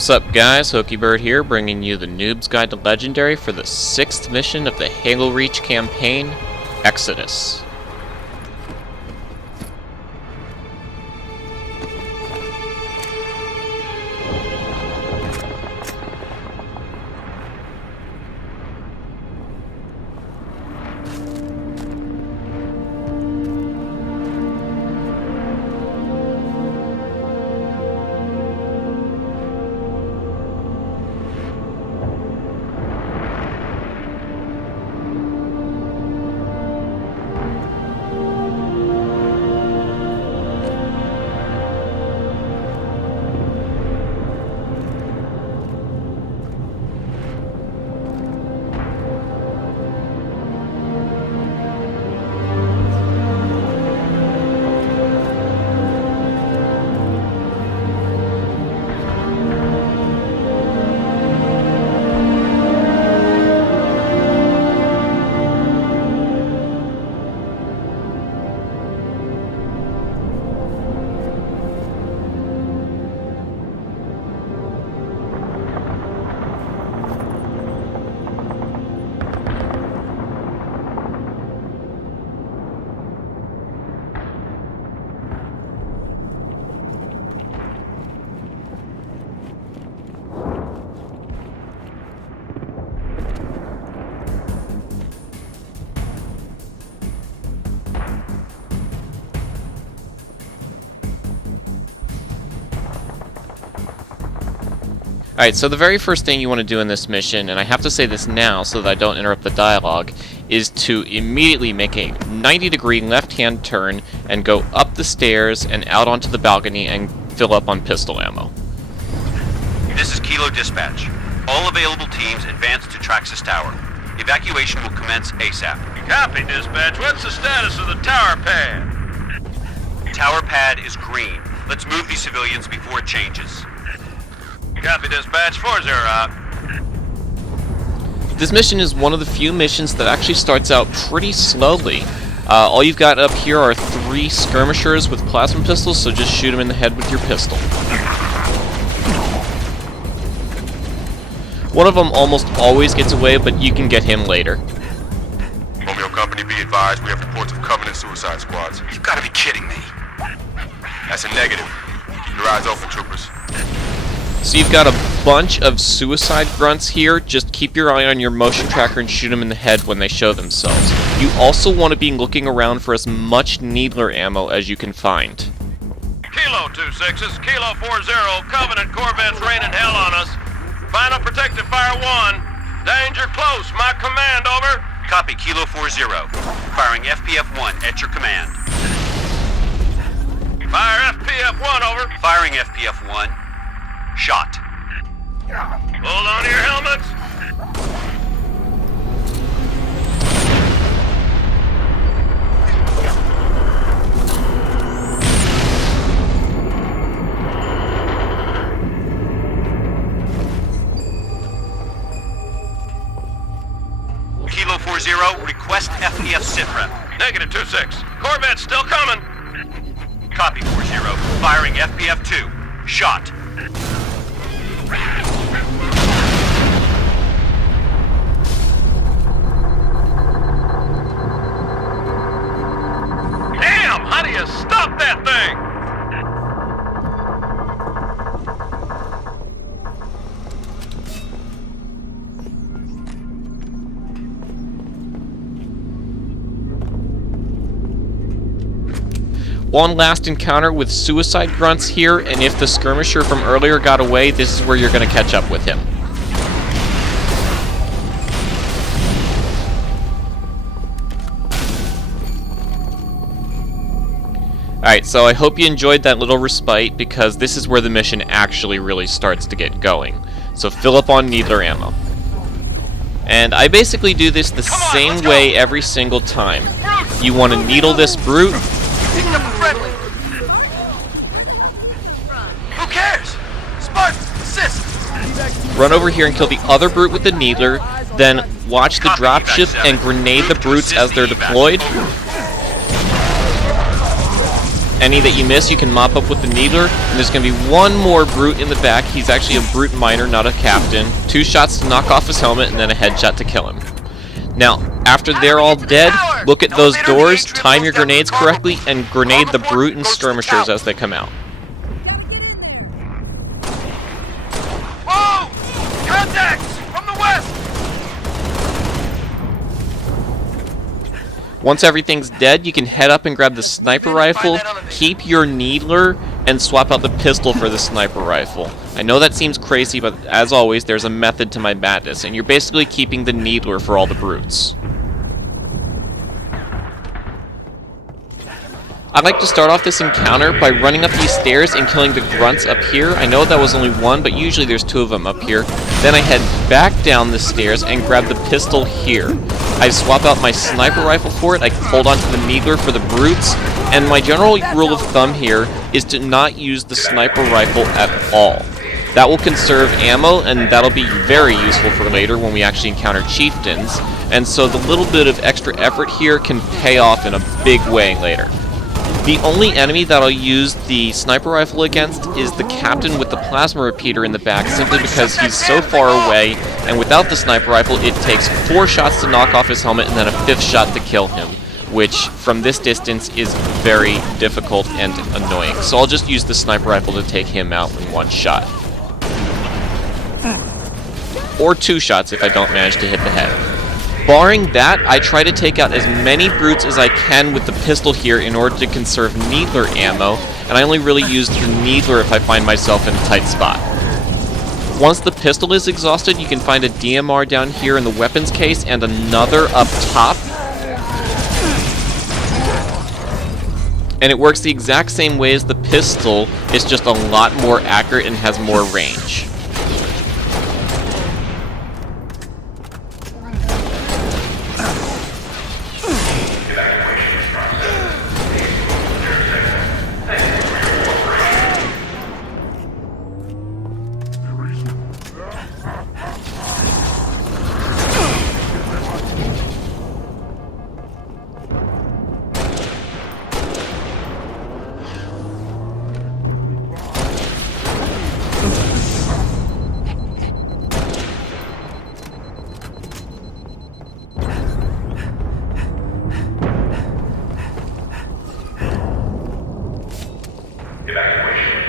What's up guys, Hokiebird here, bringing you the Noob's Guide to Legendary for the 6th mission of the Halo Reach campaign, Exodus. Alright, so the very first thing you want to do in this mission, and I have to say this now so that I don't interrupt the dialogue, is to immediately make a 90-degree left-hand turn and go up the stairs and out onto the balcony and fill up on pistol ammo. This is Kilo Dispatch. All available teams advance to Traxxas Tower. Evacuation will commence ASAP. Copy, Dispatch. What's the status of the tower pad? Tower pad is green. Let's move these civilians before it changes. Copy, Dispatch. 4-0 out. This mission is one of the few missions that actually starts out pretty slowly. All you've got up here are 3 skirmishers with plasma pistols, so just shoot them in the head with your pistol. One of them almost always gets away, but you can get him later. Romeo Company, be advised, we have reports of Covenant suicide squads. You gotta be kidding me. That's a negative. Keep your eyes open, troopers. So you've got a bunch of suicide grunts here. Just keep your eye on your motion tracker and shoot them in the head when they show themselves. You also want to be looking around for as much needler ammo as you can find. Kilo 2-6, Kilo 4-0. Covenant Corvettes raining hell on us. Final protective fire 1. Danger close. My command, over. Copy, Kilo 4-0. Firing FPF-1 at your command. Fire FPF-1, over. Firing FPF-1. Shot. Hold on to your helmets. Kilo 4-0, request FPF sitrep. Negative 2-6. Corvette's still coming. Copy 4-0. Firing FPF-2. Shot. Damn! How do you stop that thing? One last encounter with suicide grunts here, and if the skirmisher from earlier got away, this is where you're going to catch up with him. Alright, so I hope you enjoyed that little respite, because this is where the mission actually really starts to get going. So fill up on needler ammo. And I basically do this the same way every single time. You want to needle this brute. Picking up a friendly. Who cares? Spartans, assist. Run over here and kill the other brute with the needler, then watch the dropship and grenade the brutes as they're deployed. Any that you miss, you can mop up with the Needler, and there's going to be one more Brute in the back. He's actually a Brute Miner, not a Captain. 2 shots to knock off his helmet, and then a headshot to kill him. Now, after they're all dead, look at those doors, time your grenades correctly, and grenade the Brute and Skirmishers as they come out. Whoa! Contacts from the west! Once everything's dead, you can head up and grab the sniper rifle, keep your Needler, and swap out the pistol for the sniper rifle. I know that seems crazy, but as always, there's a method to my madness, and you're basically keeping the Needler for all the Brutes. I'd like to start off this encounter by running up these stairs and killing the grunts up here. I know that was only one, but usually there's 2 of them up here. Then I head back down the stairs and grab the pistol here. I swap out my sniper rifle for it, I hold on to the Needler for the Brutes, and my general rule of thumb here is to not use the sniper rifle at all. That will conserve ammo, and that'll be very useful for later when we actually encounter chieftains, and so the little bit of extra effort here can pay off in a big way later. The only enemy that I'll use the sniper rifle against is the captain with the plasma repeater in the back, simply because he's so far away, and without the sniper rifle it takes 4 shots to knock off his helmet and then a 5th shot to kill him, which from this distance is very difficult and annoying. So I'll just use the sniper rifle to take him out in 1 shot. Or 2 shots if I don't manage to hit the head. Barring that, I try to take out as many Brutes as I can with the pistol here in order to conserve Needler ammo, and I only really use the Needler if I find myself in a tight spot. Once the pistol is exhausted, you can find a DMR down here in the weapons case and another up top. And it works the exact same way as the pistol, it's just a lot more accurate and has more range.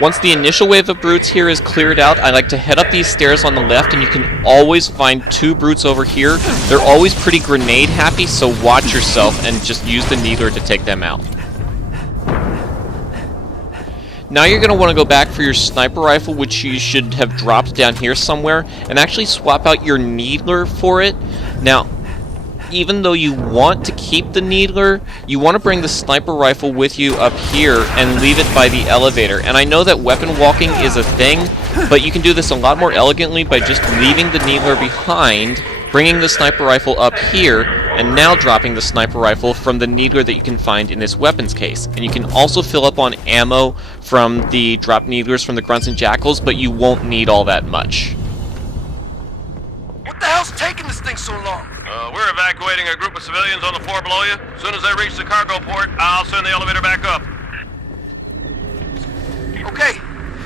Once the initial wave of Brutes here is cleared out, I like to head up these stairs on the left, and you can always find 2 Brutes over here. They're always pretty grenade happy, so watch yourself and just use the Needler to take them out. Now you're going to want to go back for your sniper rifle, which you should have dropped down here somewhere, and actually swap out your Needler for it. Now, even though you want to keep the Needler, you want to bring the sniper rifle with you up here and leave it by the elevator. And I know that weapon walking is a thing, but you can do this a lot more elegantly by just leaving the Needler behind, bringing the sniper rifle up here, and now dropping the sniper rifle from the Needler that you can find in this weapons case. And you can also fill up on ammo from the drop Needlers from the Grunts and Jackals, but you won't need all that much. What the hell's taking this thing so long? We're evacuating a group of civilians on the floor below you. As soon as they reach the cargo port, I'll send the elevator back up. Okay,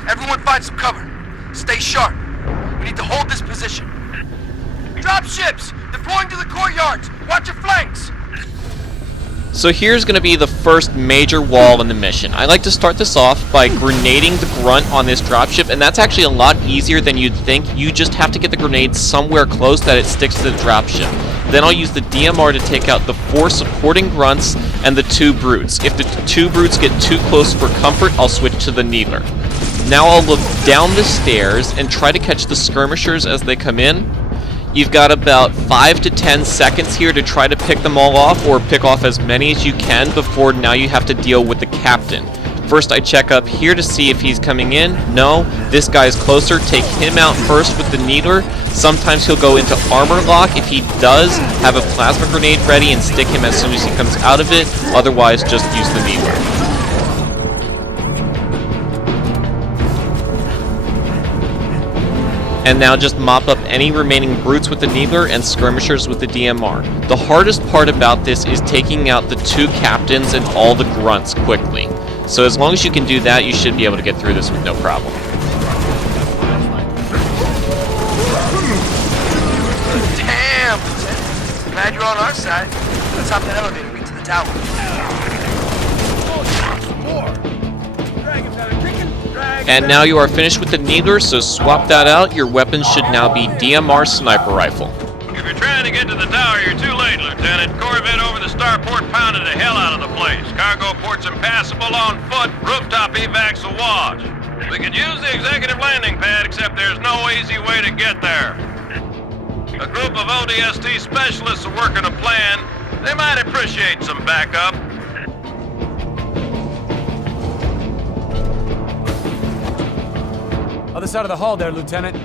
everyone find some cover. Stay sharp. We need to hold this position. Drop ships! Deploying to the courtyards! Watch your flanks! So here's going to be the first major wall in the mission. I like to start this off by grenading the grunt on this dropship, and that's actually a lot easier than you'd think. You just have to get the grenade somewhere close that it sticks to the dropship. Then I'll use the DMR to take out the 4 supporting grunts and the 2 brutes. If the 2 brutes get too close for comfort, I'll switch to the Needler. Now I'll look down the stairs and try to catch the skirmishers as they come in. You've got about 5 to 10 seconds here to try to pick them all off, or pick off as many as you can before now you have to deal with the captain. First I check up here to see if he's coming in. No, this guy's closer. Take him out first with the Needler. Sometimes he'll go into armor lock. If he does, have a plasma grenade ready and stick him as soon as he comes out of it. Otherwise, just use the Needler. And now just mop up any remaining brutes with the Needler and skirmishers with the DMR. The hardest part about this is taking out the 2 captains and all the grunts quickly. So as long as you can do that, you should be able to get through this with no problem. Damn, Lieutenant. Glad you're on our side. Let's hop that elevator into the tower. And now you are finished with the Needler, so swap that out. Your weapon should now be DMR Sniper Rifle. If you're trying to get to the tower, you're too late, Lieutenant. Corvette over the starport pounded the hell out of the place. Cargo port's impassable on foot. Rooftop evac's a wash. We could use the executive landing pad, except there's no easy way to get there. A group of ODST specialists are working a plan. They might appreciate some backup. Other side of the hall there, Lieutenant.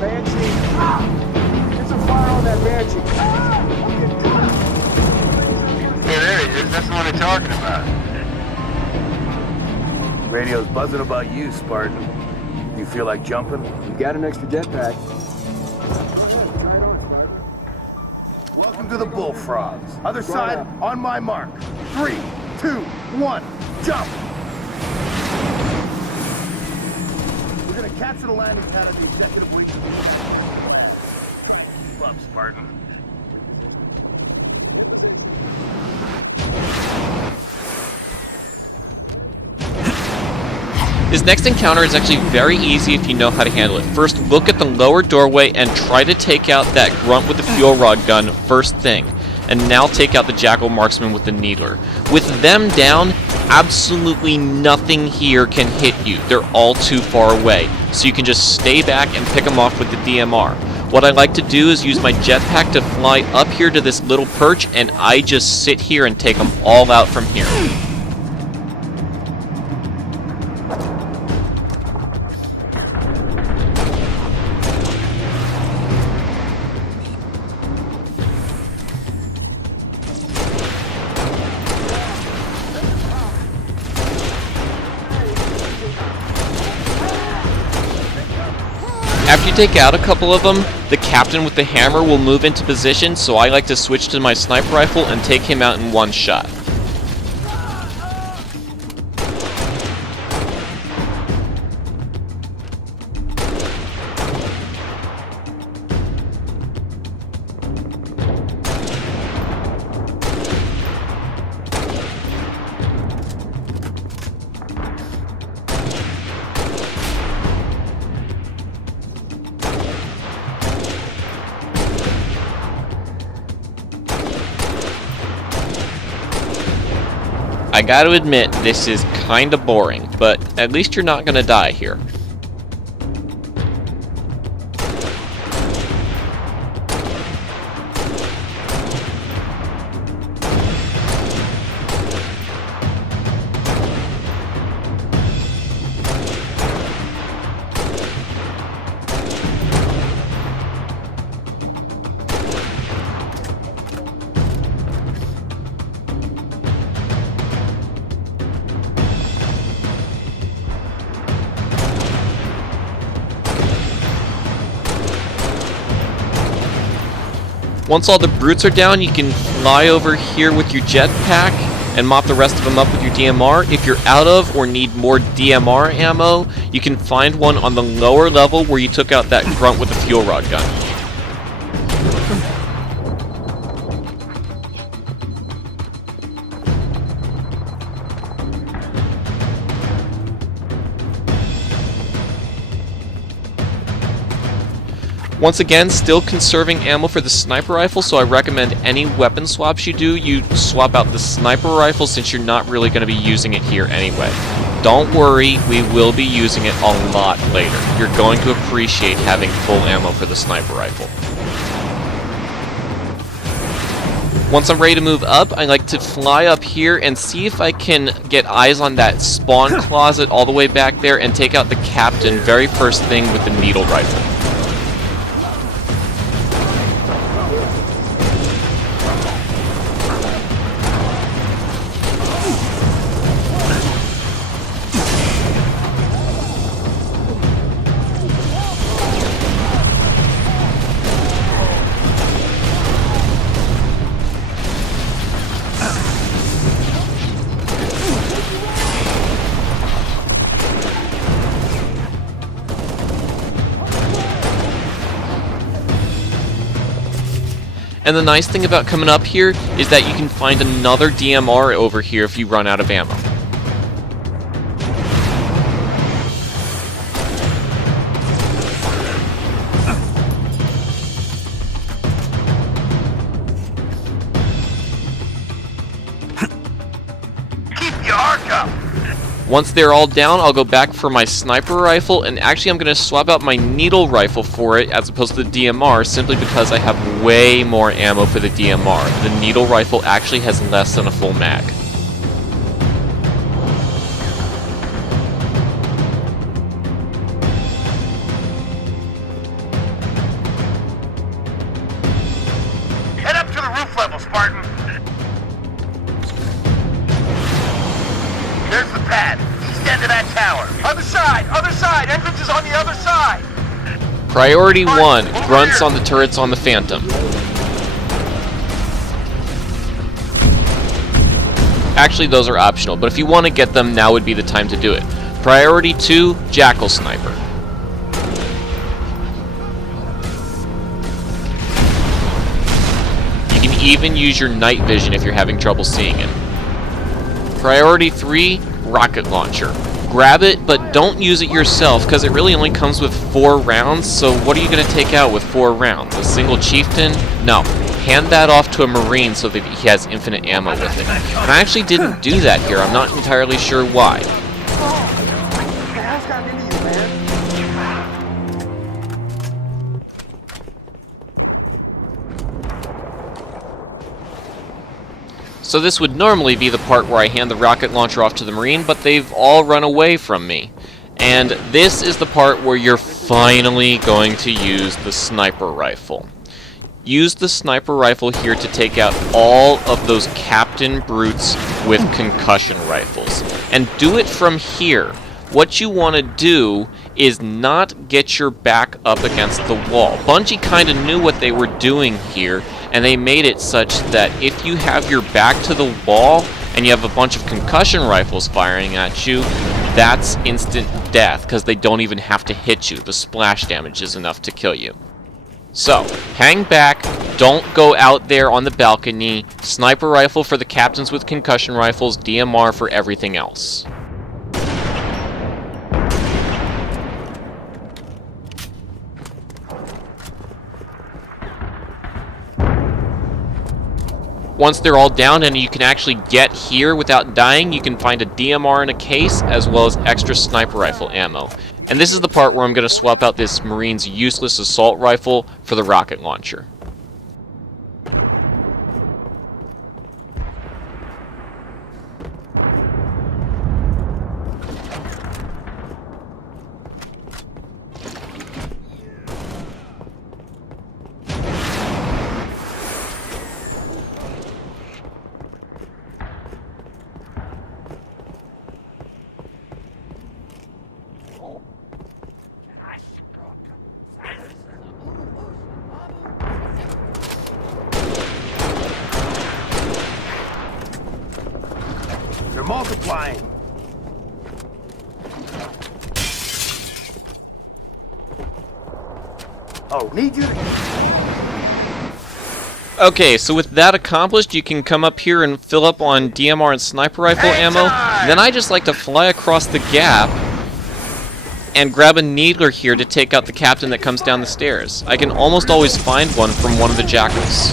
Banshee! Get some fire on that Banshee! Hey, there he is. That's the one they're talking about. Radio's buzzing about you, Spartan. You feel like jumping? You got an extra jetpack. Welcome to the Bullfrogs. Other side, on my mark. 3, 2, 1, jump! We're gonna capture the landing pad at the executive wing. Love, Spartan. This next encounter is actually very easy if you know how to handle it. First, look at the lower doorway and try to take out that grunt with the fuel rod gun first thing. And now take out the Jackal Marksman with the Needler. With them down, absolutely nothing here can hit you. They're all too far away. So you can just stay back and pick them off with the DMR. What I like to do is use my jetpack to fly up here to this little perch, and I just sit here and take them all out from here. After you take out a couple of them, the captain with the hammer will move into position, so I like to switch to my sniper rifle and take him out in one shot. I gotta admit, this is kinda boring, but at least you're not gonna die here. Once all the brutes are down, you can fly over here with your jetpack and mop the rest of them up with your DMR. If you're out of or need more DMR ammo, you can find one on the lower level where you took out that grunt with the fuel rod gun. Once again, still conserving ammo for the sniper rifle, so I recommend any weapon swaps you swap out the sniper rifle since you're not really going to be using it here anyway. Don't worry, we will be using it a lot later. You're going to appreciate having full ammo for the sniper rifle. Once I'm ready to move up, I like to fly up here and see if I can get eyes on that spawn closet all the way back there and take out the captain very first thing with the needle rifle. And the nice thing about coming up here is that you can find another DMR over here if you run out of ammo. Keep your arc up! Once they're all down, I'll go back for my sniper rifle, and actually I'm going to swap out my needle rifle for it as opposed to the DMR, simply because I have way more ammo for the DMR. The needle rifle actually has less than a full mag. Head up to the roof level, Spartan. There's the pad. East end of that tower. Other side! Entrance is on the other side! Priority 1, grunts on the turrets on the Phantom. Actually, those are optional, but if you want to get them, now would be the time to do it. Priority 2, Jackal Sniper. You can even use your night vision if you're having trouble seeing it. Priority 3, Rocket Launcher. Grab it, but don't use it yourself, because it really only comes with 4 rounds, so what are you going to take out with 4 rounds? A single chieftain? No. Hand that off to a Marine so that he has infinite ammo with it. And I actually didn't do that here, I'm not entirely sure why. So this would normally be the part where I hand the rocket launcher off to the Marine, but they've all run away from me. And this is the part where you're finally going to use the sniper rifle. Use the sniper rifle here to take out all of those Captain Brutes with concussion rifles. And do it from here. What you want to do is not get your back up against the wall. Bungie kind of knew what they were doing here, and they made it such that if you have your back to the wall and you have a bunch of concussion rifles firing at you, that's instant death, because they don't even have to hit you. The splash damage is enough to kill you. So, hang back, don't go out there on the balcony, sniper rifle for the captains with concussion rifles, DMR for everything else. Once they're all down and you can actually get here without dying, you can find a DMR in a case as well as extra sniper rifle ammo. And this is the part where I'm going to swap out this Marine's useless assault rifle for the rocket launcher. They're multiplying. Oh, need you to... Okay, so with that accomplished, you can come up here and fill up on DMR and sniper rifle ammo. Then I just like to fly across the gap and grab a needler here to take out the captain that comes down the stairs. I can almost always find one from one of the jackals.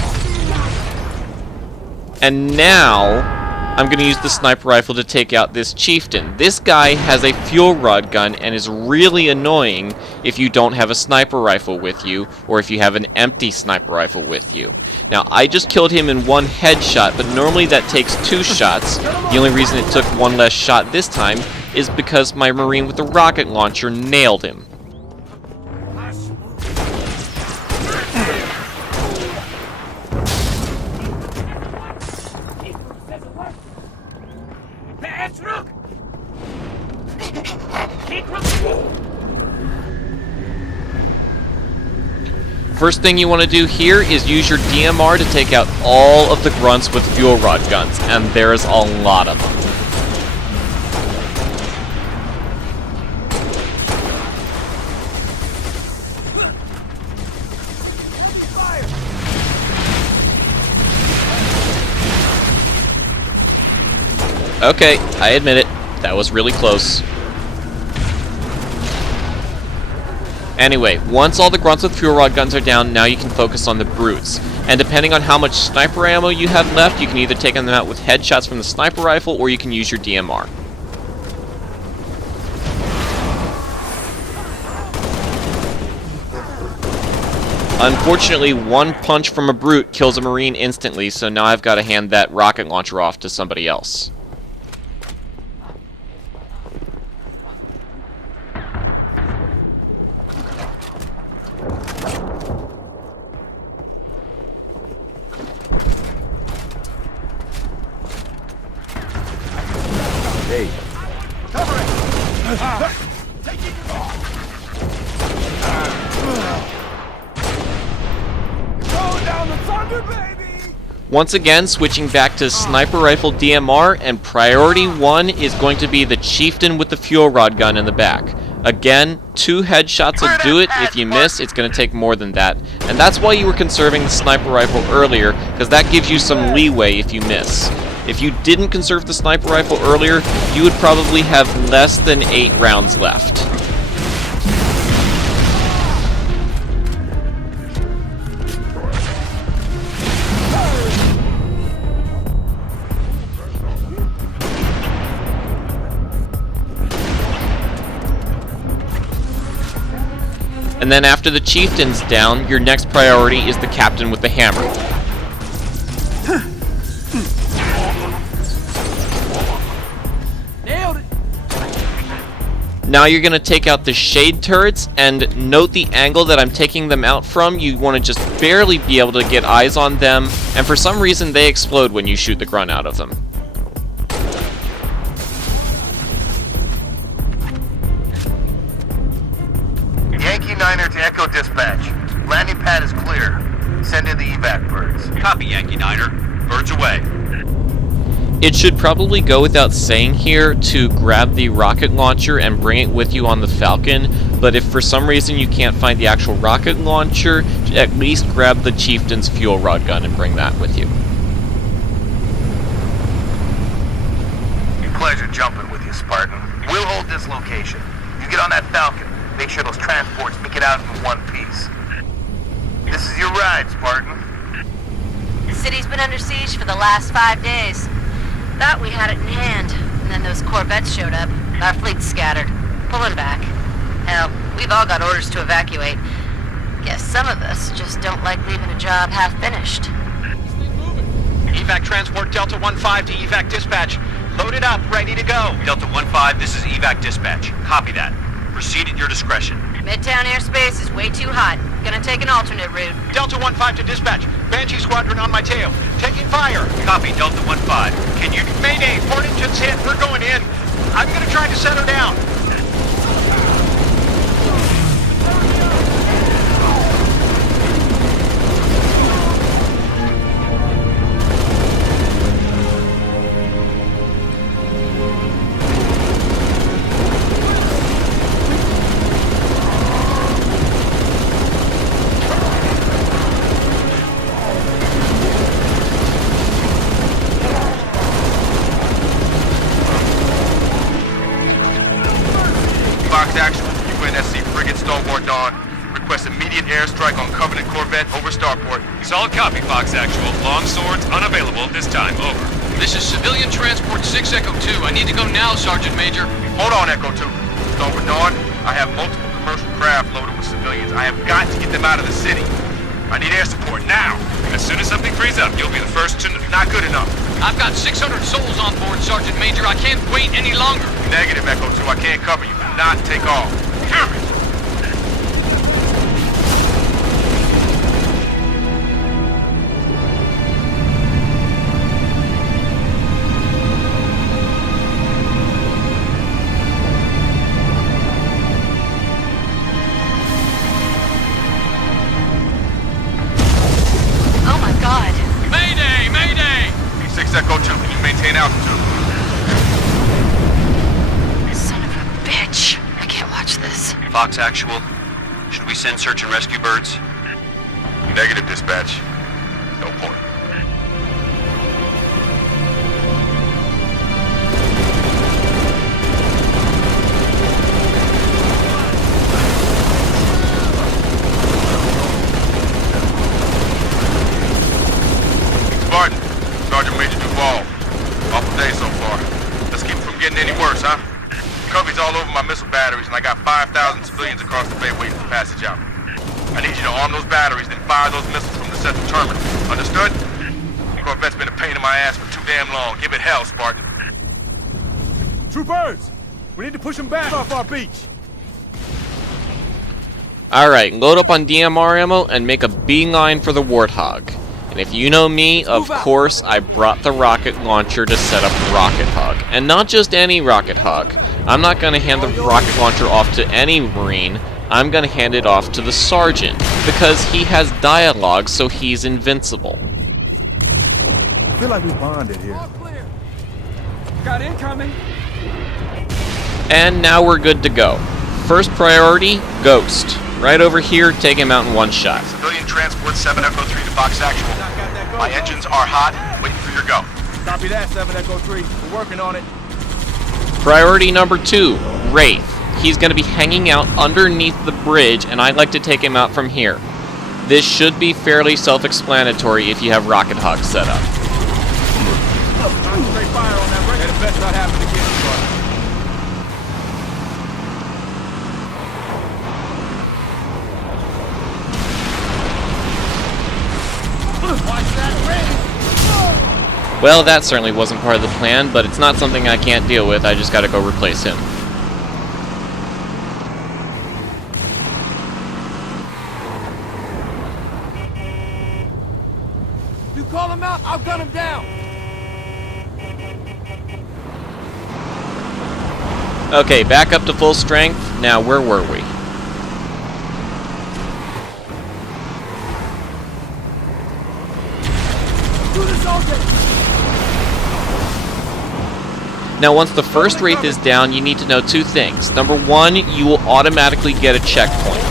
And now I'm going to use the sniper rifle to take out this chieftain. This guy has a fuel rod gun and is really annoying if you don't have a sniper rifle with you, or if you have an empty sniper rifle with you. Now, I just killed him in one headshot, but normally that takes 2 shots. The only reason it took 1 less shot this time is because my Marine with the rocket launcher nailed him. First thing you want to do here is use your DMR to take out all of the grunts with fuel rod guns, and there's a lot of them. Okay, I admit it. That was really close. Anyway, once all the grunts with fuel rod guns are down, now you can focus on the brutes. And depending on how much sniper ammo you have left, you can either take them out with headshots from the sniper rifle, or you can use your DMR. Unfortunately, one punch from a brute kills a Marine instantly, so now I've got to hand that rocket launcher off to somebody else. Hey. Cover it! Going down the thunder, baby! Once again, switching back to sniper rifle DMR, and priority 1 is going to be the chieftain with the fuel rod gun in the back. Again, 2 headshots will do it. If you miss, it's going to take more than that. And that's why you were conserving the sniper rifle earlier, because that gives you some leeway if you miss. If you didn't conserve the sniper rifle earlier, you would probably have less than 8 rounds left. And then after the chieftain's down, your next priority is the captain with the hammer. Nailed it! Now you're going to take out the shade turrets, and note the angle that I'm taking them out from. You want to just barely be able to get eyes on them, and for some reason they explode when you shoot the grunt out of them. Yankee Niner to Echo Dispatch. Landing pad is clear. Send in the evac birds. Copy, Yankee Niner. Birds away. It should probably go without saying here to grab the rocket launcher and bring it with you on the Falcon, but if for some reason you can't find the actual rocket launcher, at least grab the chieftain's fuel rod gun and bring that with you. Pleasure jumping with you, Spartan. We'll hold this location. You get on that Falcon. Make sure those transports make it out in one piece. This is your ride, Spartan. The city's been under siege for the last 5 days. Thought we had it in hand, and then those Corvettes showed up. Our fleet's scattered, pulling back. Hell, we've all got orders to evacuate. Guess some of us just don't like leaving a job half finished. Evac transport Delta 1-5 to evac dispatch. Loaded up, ready to go. Delta 1-5, this is evac dispatch. Copy that. Proceed at your discretion. Midtown airspace is way too hot. Gonna take an alternate route. Delta 1-5 to dispatch. Banshee squadron on my tail. Taking fire. Copy, Delta 1-5. Can you... Mayday, port engine's hit. We're going in. I'm gonna try to set her down. Fox Actual, UNSC frigate Stalwart Dawn. Request immediate airstrike on Covenant Corvette over Starport. Solid copy, Fox Actual. Long swords unavailable at this time. Over. This is Civilian Transport 6 Echo 2. I need to go now, Sergeant Major. Hold on, Echo 2. Stalwart Dawn, I have multiple commercial craft loaded with civilians. I have got to get them out of the city. I need air support now. As soon as something frees up, you'll be the first to... Not good enough. I've got 600 souls on board, Sergeant Major. I can't wait any longer. Negative, Echo 2. I can't cover you. Do not take off. Damn it! Oh my god. Mayday! Mayday! P6 Echo 2, can you maintain altitude? Son of a bitch. I can't watch this. Fox Actual, should we send search and rescue birds? Negative, dispatch. No point. any worse, huh? Covey's all over my missile batteries, and I got 5,000 civilians across the bay waiting for passage out. I need you to arm those batteries, then fire those missiles from the central terminal. Understood? Corvette's been a pain in my ass for too damn long. Give it hell, Spartan. Troopers! We need to push them back off our beach. Alright, load up on DMR ammo and make a beeline for the Warthog. And if you know me, of course, I brought the rocket launcher to set up Rocket Hog. And not just any Rocket Hog. I'm not going to hand the rocket launcher off to any Marine. I'm going to hand it off to the Sergeant. Because he has dialogue, so he's invincible. I feel like we bonded here. All clear. Got incoming. And now we're good to go. First priority, Ghost. Right over here, take him out in one shot. Civilian transport 7 Echo 3 to Fox Actual. My engines are hot, waiting for your go. Copy that, 7 Echo 3. We're working on it. Priority number 2, Wraith. He's going to be hanging out underneath the bridge, and I'd like to take him out from here. This should be fairly self-explanatory if you have Rocket Hog set up. Straight fire on that Wraith. It best not happen again, Spartan. Well, that certainly wasn't part of the plan, but it's not something I can't deal with. I just gotta go replace him. You call him out, I'll gun him down. Okay, back up to full strength. Now, where were we? Do this all day. Now, once the first Wraith is down, you need to know two things. Number one, you will automatically get a checkpoint.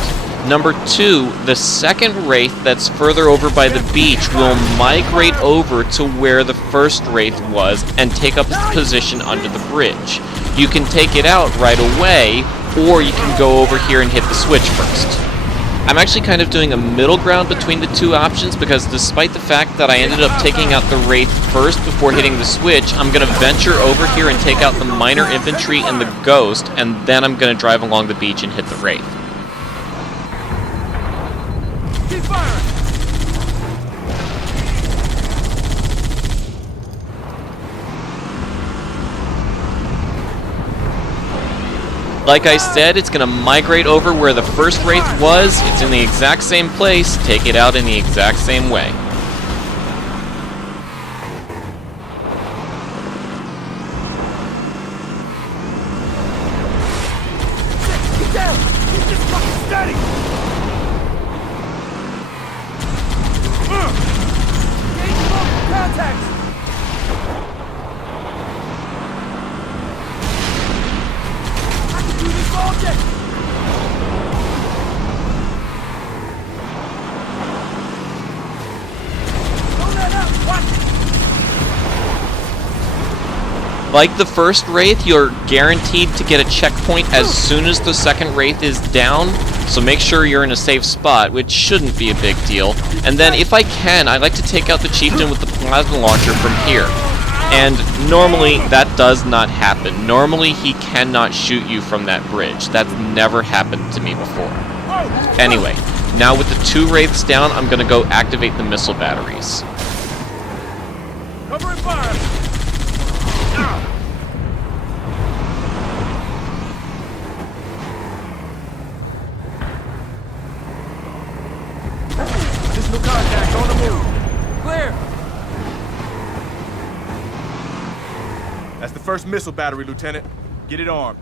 Number two, the second Wraith that's further over by the beach will migrate over to where the first Wraith was and take up its position under the bridge. You can take it out right away, or you can go over here and hit the switch first. I'm actually kind of doing a middle ground between the two options because despite the fact that I ended up taking out the Wraith first before hitting the switch, I'm going to venture over here and take out the minor infantry and the Ghost, and then I'm going to drive along the beach and hit the Wraith. Keep firing. Like I said, it's going to migrate over where the first Wraith was. It's in the exact same place. Take it out in the exact same way. Get down. Keep this fucking steady. Engage multiple contacts. Do this all day. Don't let up. Watch it. Like the first Wraith, you're guaranteed to get a checkpoint as soon as the second Wraith is down, so make sure you're in a safe spot, which shouldn't be a big deal. And then, if I can, I like to take out the Chieftain with the plasma launcher from here. And normally, that does not happen. Normally, he cannot shoot you from that bridge. That's never happened to me before. Anyway, now with the two Wraiths down, I'm going to go activate the missile batteries. Cover and fire. Additional contact on the move. Clear. That's the first missile battery, Lieutenant. Get it armed.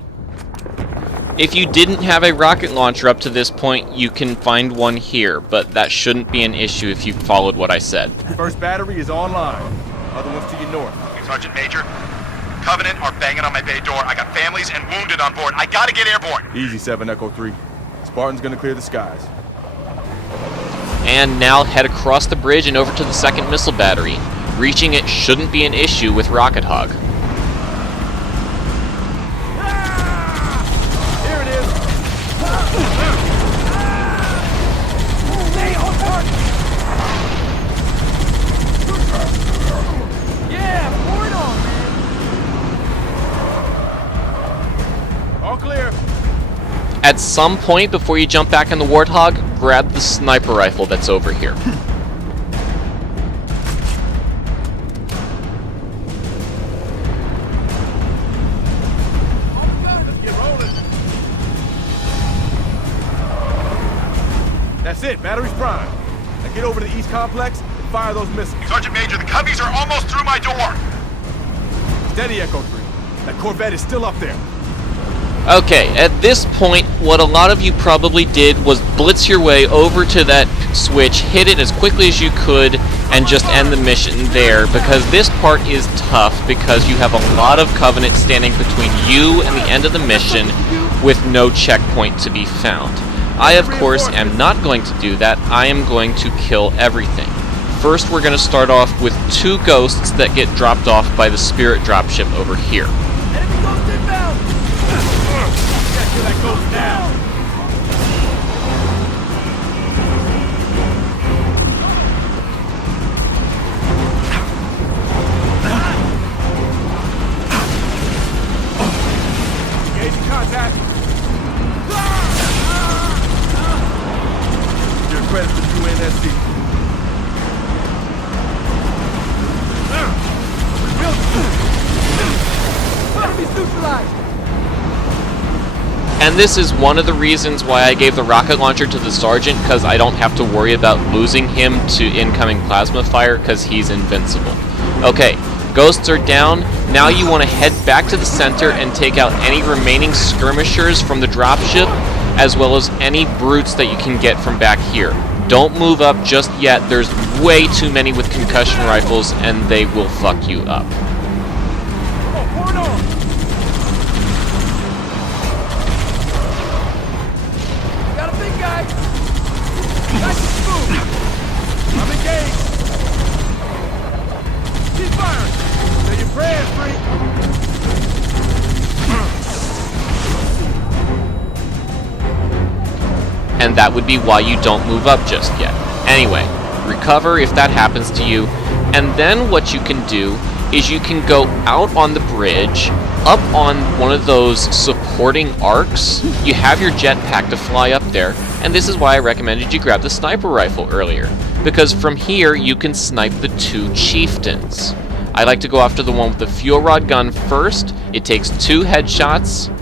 If you didn't have a rocket launcher up to this point, you can find one here, but that shouldn't be an issue if you followed what I said. First battery is online. Other ones to your north. Sergeant Major, Covenant are banging on my bay door. I got families and wounded on board. I gotta get airborne. Easy, 7 Echo 3. Spartan's gonna clear the skies. And now head across the bridge and over to the second missile battery. Reaching it shouldn't be an issue with Rocket Hog. Here it is. Stay on target. Yeah, pour it on, man. at some point before you jump back in the Warthog, grab the sniper rifle that's over here. That's it, battery's prime. Now get over to the east complex and fire those missiles. Sergeant Major, the Cubbies are almost through my door. Steady, Echo 3. That Corvette is still up there. Okay, at this point, what a lot of you probably did was blitz your way over to that switch, hit it as quickly as you could, and just end the mission there, because this part is tough, because you have a lot of Covenant standing between you and the end of the mission with no checkpoint to be found. I, of course, am not going to do that. I am going to kill everything. First, we're going to start off with 2 ghosts that get dropped off by the Spirit dropship over here. Enemy ghost inbound! That goes down! Engaging contact! Your credit to UNSC. Enemies neutralized! And this is one of the reasons why I gave the rocket launcher to the sergeant, because I don't have to worry about losing him to incoming plasma fire, because he's invincible. Okay, ghosts are down. Now you want to head back to the center and take out any remaining skirmishers from the dropship, as well as any brutes that you can get from back here. Don't move up just yet. There's way too many with concussion rifles, and they will fuck you up. Oh, pour it on! Got a big guy! Nice and smooth! I'm engaged! Keep firing! Say your prayers, freak! And that would be why you don't move up just yet. Anyway, recover if that happens to you, and then what you can do is you can go out on the bridge, up on one of those supporting arcs. You have your jetpack to fly up there, and this is why I recommended you grab the sniper rifle earlier, because from here you can snipe the 2 chieftains. I like to go after the one with the fuel rod gun first. It takes 2 headshots.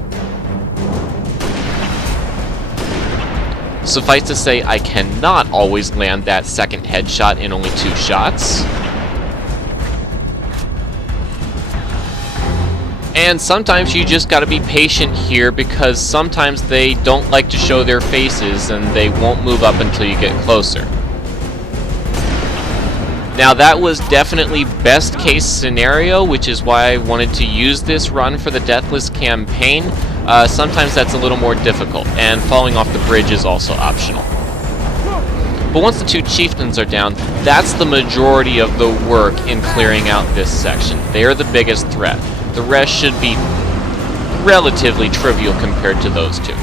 Suffice to say, I cannot always land that second headshot in only 2 shots. And sometimes you just gotta be patient here, because sometimes they don't like to show their faces and they won't move up until you get closer. Now that was definitely best case scenario, which is why I wanted to use this run for the Deathless campaign. Sometimes that's a little more difficult, and falling off the bridge is also optional. But once the 2 chieftains are down, that's the majority of the work in clearing out this section. They are the biggest threat. The rest should be relatively trivial compared to those 2.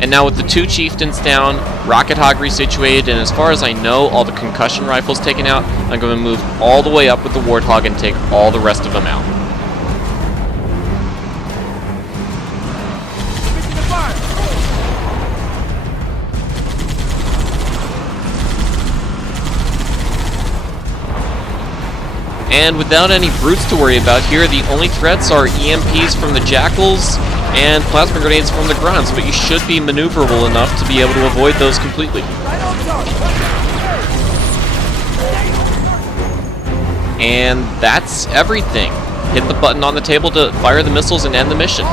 And now with the 2 chieftains down, Rocket Hog resituated, and as far as I know, all the concussion rifles taken out, I'm going to move all the way up with the Warthog and take all the rest of them out. And without any brutes to worry about here, the only threats are EMPs from the Jackals and plasma grenades from the Grunts, but you should be maneuverable enough to be able to avoid those completely. And that's everything. Hit the button on the table to fire the missiles and end the mission.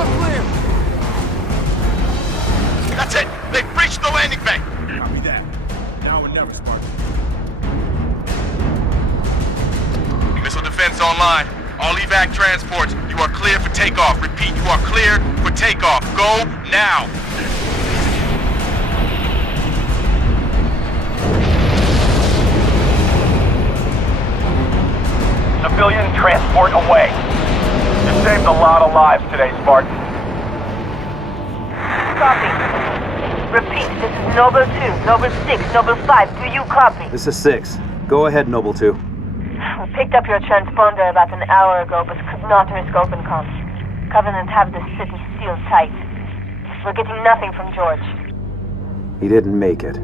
That's it! They've breached the landing bay! Copy that. Now or never, Spartan. Missile defense online. All evac transports, you are clear for takeoff. Repeat, you are clear for takeoff. Go now! Civilian transport away. saved a lot of lives today, Spartan. Copy. Repeat, this is Noble 2, Noble 6, Noble 5. Do you copy? This is 6. Go ahead, Noble 2. We picked up your transponder about an hour ago, but could not risk open comms. Covenant have the city sealed tight. We're getting nothing from George. He didn't make it.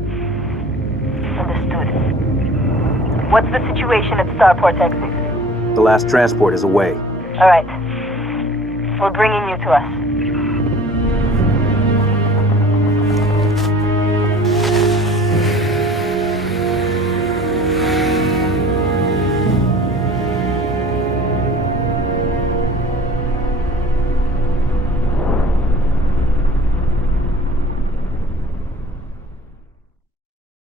Understood. What's the situation at Starport exit? The last transport is away. All right. We're bringing you to us.